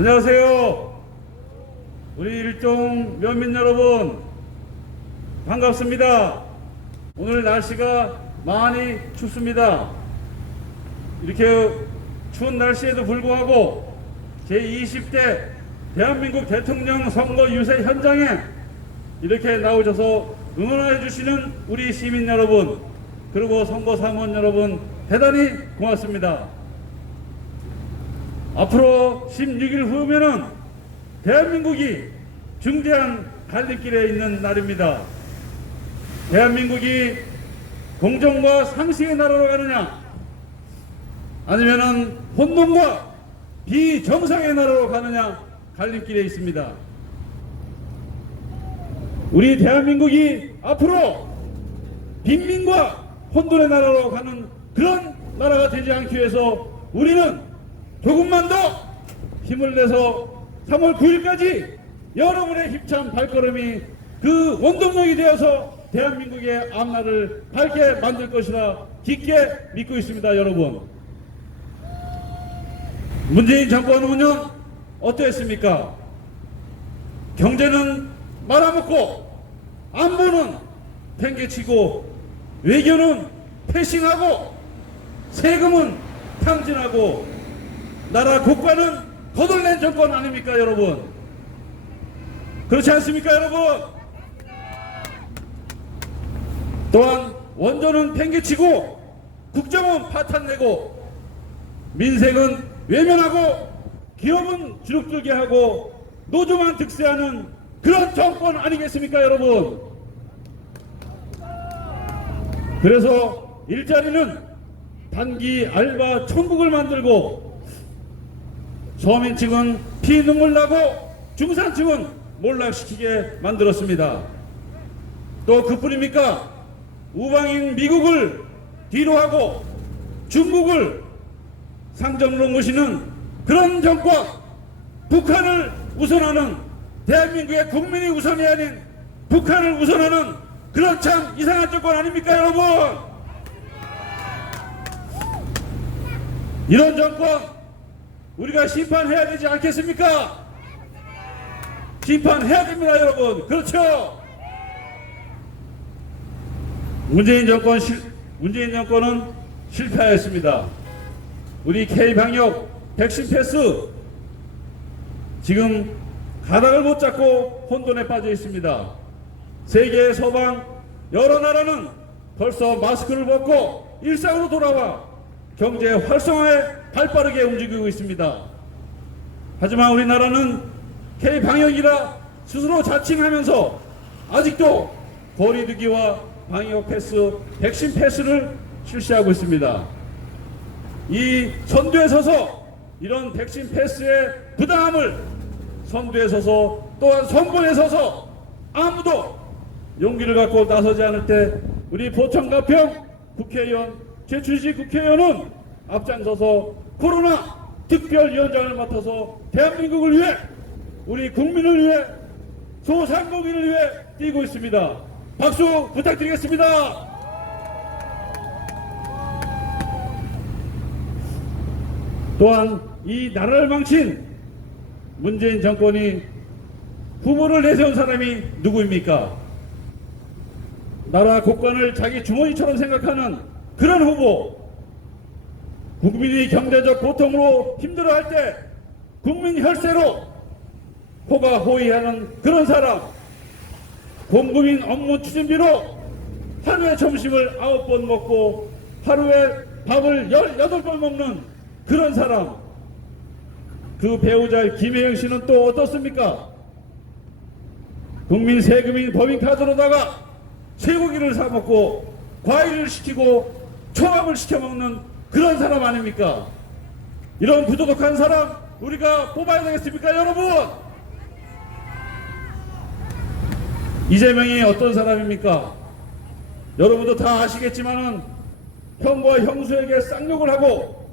안녕하세요. 우리 일종 면민 여러분 반갑습니다. 오늘 날씨가 많이 춥습니다. 이렇게 추운 날씨에도 불구하고 제20대 대한민국 대통령 선거 유세 현장에 이렇게 나오셔서 응원해 주시는 우리 시민 여러분 그리고 선거 사무원 여러분 대단히 고맙습니다. 앞으로 16일 후면은 대한민국이 중대한 갈림길에 있는 날입니다. 대한민국이 공정과 상식의 나라로 가느냐 아니면은 혼돈과 비정상의 나라로 가느냐 갈림길에 있습니다. 우리 대한민국이 앞으로 빈민과 혼돈의 나라로 가는 그런 나라가 되지 않기 위해서 우리는 조금만 더 힘을 내서 3월 9일까지 여러분의 힘찬 발걸음이 그 원동력이 되어서 대한민국의 앞날을 밝게 만들 것이라 깊게 믿고 있습니다, 여러분. 문재인 정권 운영 어떠했습니까? 경제는 말아먹고 안보는 팽개치고 외교는 패싱하고 세금은 탕진하고 나라 국가는 거덜낸 정권 아닙니까 여러분? 그렇지 않습니까 여러분? 또한 원조는 팽개치고 국정은 파탄내고 민생은 외면하고 기업은 주눅들게 하고 노조만 득세하는 그런 정권 아니겠습니까 여러분? 그래서 일자리는 단기 알바 천국을 만들고 서민층은 피눈물 나고 중산층은 몰락시키게 만들었습니다. 또 그뿐입니까? 우방인 미국을 뒤로 하고 중국을 상점으로 모시는 그런 정권, 북한을 우선하는 대한민국의 국민이 우선이 아닌 북한을 우선하는 그런 참 이상한 정권 아닙니까 여러분? 이런 정권 우리가 심판해야 되지 않겠습니까? 심판해야 됩니다 여러분 그렇죠? 문재인 정권 실, 문재인 정권은 실패하였습니다. 우리 K 방역 백신 패스 지금 가닥을 못 잡고 혼돈에 빠져 있습니다. 세계 서방 여러 나라는 벌써 마스크를 벗고 일상으로 돌아와 경제 활성화에 발빠르게 움직이고 있습니다. 하지만 우리나라는 K 방역이라 스스로 자칭하면서 아직도 거리두기와 방역 패스, 백신 패스를 실시하고 있습니다. 이 선두에 서서 이런 백신 패스의 부당함을 선두에 서서 또한 선봉에 서서 아무도 용기를 갖고 나서지 않을 때 우리 보청가평 국회의원 최춘식 국회의원은 앞장서서 코로나 특별위원장을 맡아서 대한민국을 위해 우리 국민을 위해 소상공인을 위해 뛰고 있습니다. 박수 부탁드리겠습니다. 또한 이 나라를 망친 문재인 정권이 후보를 내세운 사람이 누구입니까? 나라 국간을 자기 주머니처럼 생각하는 그런 후보 국민이 경제적 고통으로 힘들어할 때 국민 혈세로 호가 호위하는 그런 사람 공국민 업무 추진비로 하루에 점심을 아홉 번 먹고 하루에 밥을 열여덟 번 먹는 그런 사람 그 배우자 김혜영 씨는 또 어떻습니까? 국민 세금인 법인카드로다가 쇠고기를 사 먹고 과일을 시키고 초밥을 시켜 먹는 그런 사람 아닙니까? 이런 부도덕한 사람 우리가 뽑아야 되겠습니까, 여러분? 이재명이 어떤 사람입니까? 여러분도 다 아시겠지만은 형과 형수에게 쌍욕을 하고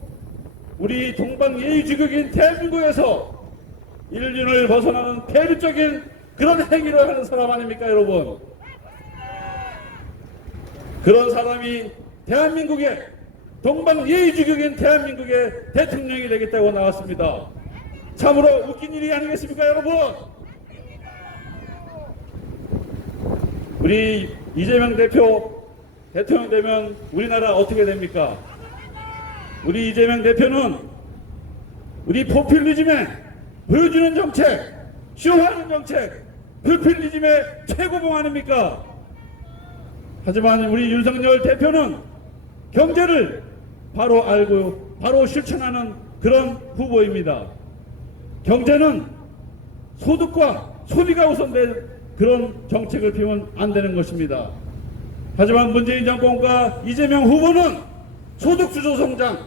우리 동방 예의주국인 대한민국에서 인륜을 벗어나는 폐륜적인 그런 행위를 하는 사람 아닙니까, 여러분? 그런 사람이 대한민국의 동방 예의주국인 대한민국의 대통령이 되겠다고 나왔습니다. 참으로 웃긴 일이 아니겠습니까, 여러분? 우리 이재명 대표 대통령 되면 우리나라 어떻게 됩니까? 우리 이재명 대표는 우리 포퓰리즘에 보여주는 정책, 쇼하는 정책, 포퓰리즘의 최고봉 아닙니까? 하지만 우리 윤석열 대표는 경제를 바로 알고 바로 실천하는 그런 후보입니다. 경제는 소득과 소비가 우선된 그런 정책을 피우면 안 되는 것입니다. 하지만 문재인 정권과 이재명 후보는 소득 주도 성장,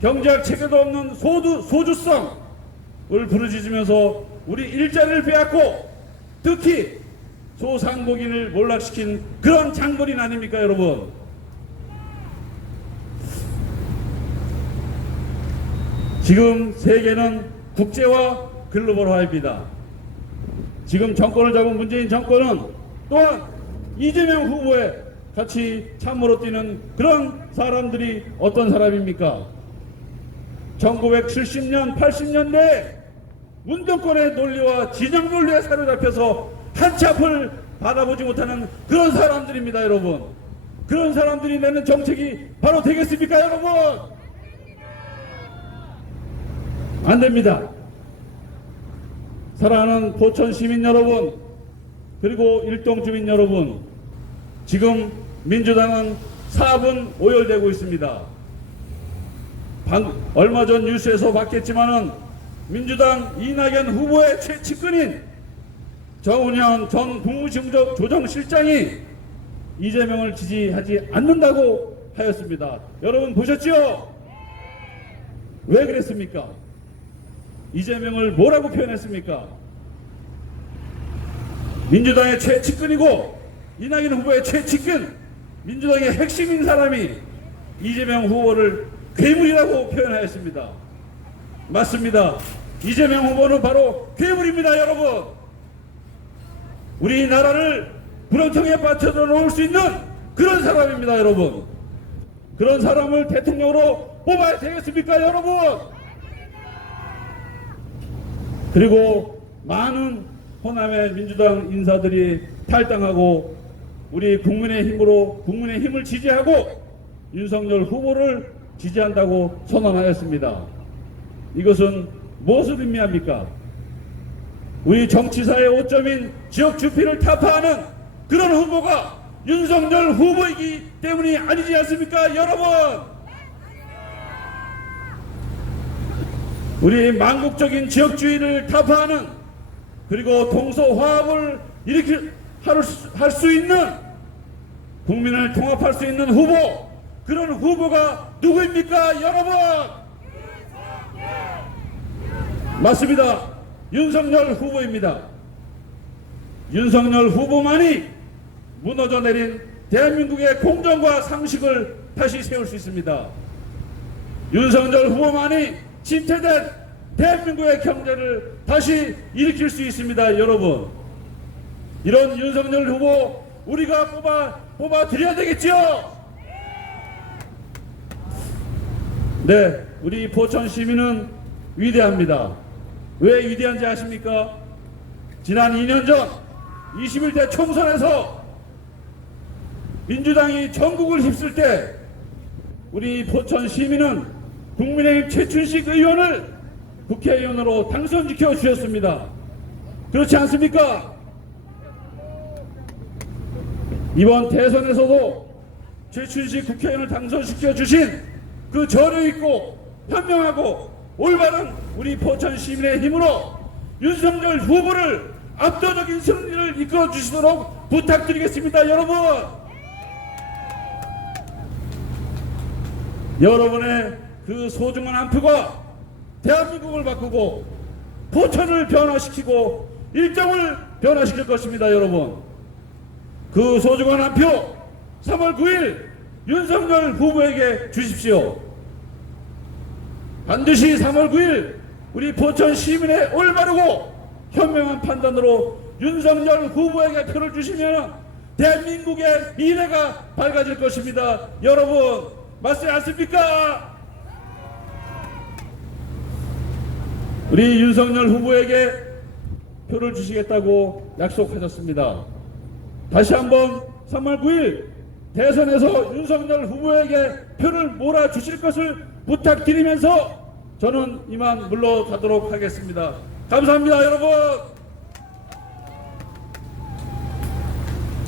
경제학 체계도 없는 소두, 소주성을 부르짖으면서 우리 일자리를 빼앗고 특히 소상공인을 몰락시킨 그런 장본인 아닙니까 여러분? 지금 세계는 국제화 글로벌화입니다. 지금 정권을 잡은 문재인 정권은 또한 이재명 후보에 같이 참으로 뛰는 그런 사람들이 어떤 사람입니까? 1970년, 80년대 문정권의 논리와 진영 논리에 사로잡혀서 한치 앞을 바라보지 못하는 그런 사람들입니다, 여러분. 그런 사람들이 내는 정책이 바로 되겠습니까, 여러분? 안 됩니다. 사랑하는 포천 시민 여러분, 그리고 일동 주민 여러분, 지금 민주당은 4분 오열되고 있습니다. 방, 얼마 전 뉴스에서 봤겠지만은 민주당 이낙연 후보의 최측근인 정운현 전 국무조정실장이 이재명을 지지하지 않는다고 하였습니다. 여러분 보셨죠? 왜 그랬습니까? 이재명을 뭐라고 표현했습니까? 민주당의 최측근이고 이낙연 후보의 최측근 민주당의 핵심인 사람이 이재명 후보를 괴물이라고 표현하였습니다. 맞습니다. 이재명 후보는 바로 괴물입니다, 여러분. 우리나라를 불황청에 빠뜨려 놓을 수 있는 그런 사람입니다, 여러분. 그런 사람을 대통령으로 뽑아야 되겠습니까, 여러분? 그리고 많은 호남의 민주당 인사들이 탈당하고 우리 국민의 힘으로 국민의 힘을 지지하고 윤석열 후보를 지지한다고 선언하였습니다. 이것은 무엇을 의미합니까? 우리 정치사의 오점인 지역 주피를 타파하는 그런 후보가 윤석열 후보이기 때문이 아니지 않습니까, 여러분? 우리 망국적인 지역주의를 타파하는 그리고 동서화합을 일으킬 할수 있는 국민을 통합할 수 있는 후보 그런 후보가 누구입니까 여러분? 맞습니다. 윤석열 후보입니다. 윤석열 후보만이 무너져 내린 대한민국의 공정과 상식을 다시 세울 수 있습니다. 윤석열 후보만이 침체된 대한민국의 경제를 다시 일으킬 수 있습니다, 여러분. 이런 윤석열 후보 우리가 뽑아 뽑아 드려야 되겠죠? 네, 우리 포천 시민은 위대합니다. 왜 위대한지 아십니까? 지난 2년 전 21대 총선에서 민주당이 전국을 휩쓸 때 우리 포천 시민은 국민의힘 최춘식 의원을 국회의원으로 당선시켜 주셨습니다. 그렇지 않습니까? 이번 대선에서도 최춘식 국회의원을 당선시켜 주신 그 저력 있고 현명하고 올바른 우리 포천 시민의 힘으로 윤석열 후보를 압도적인 승리를 이끌어 주시도록 부탁드리겠습니다, 여러분. 여러분의 그 소중한 한 표가 대한민국을 바꾸고 포천을 변화시키고 일정을 변화시킬 것입니다, 여러분. 그 소중한 한 표 3월 9일 윤석열 후보에게 주십시오. 반드시 3월 9일 우리 포천 시민의 올바르고 현명한 판단으로 윤석열 후보에게 표를 주시면 대한민국의 미래가 밝아질 것입니다. 여러분, 맞지 않습니까? 우리 윤석열 후보에게 표를 주시겠다고 약속하셨습니다. 다시 한번 3월 9일 대선에서 윤석열 후보에게 표를 몰아주실 것을 부탁드리면서 저는 이만 물러가도록 하겠습니다. 감사합니다, 여러분!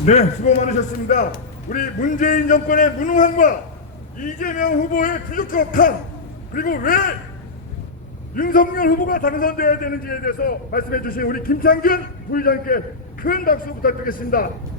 네, 수고 많으셨습니다. 우리 문재인 정권의 무능함과 이재명 후보의 부족함 그리고 왜 윤석열 후보가 당선되어야 되는지에 대해서 말씀해 주신 우리 김창균 부의장께 큰 박수 부탁드리겠습니다.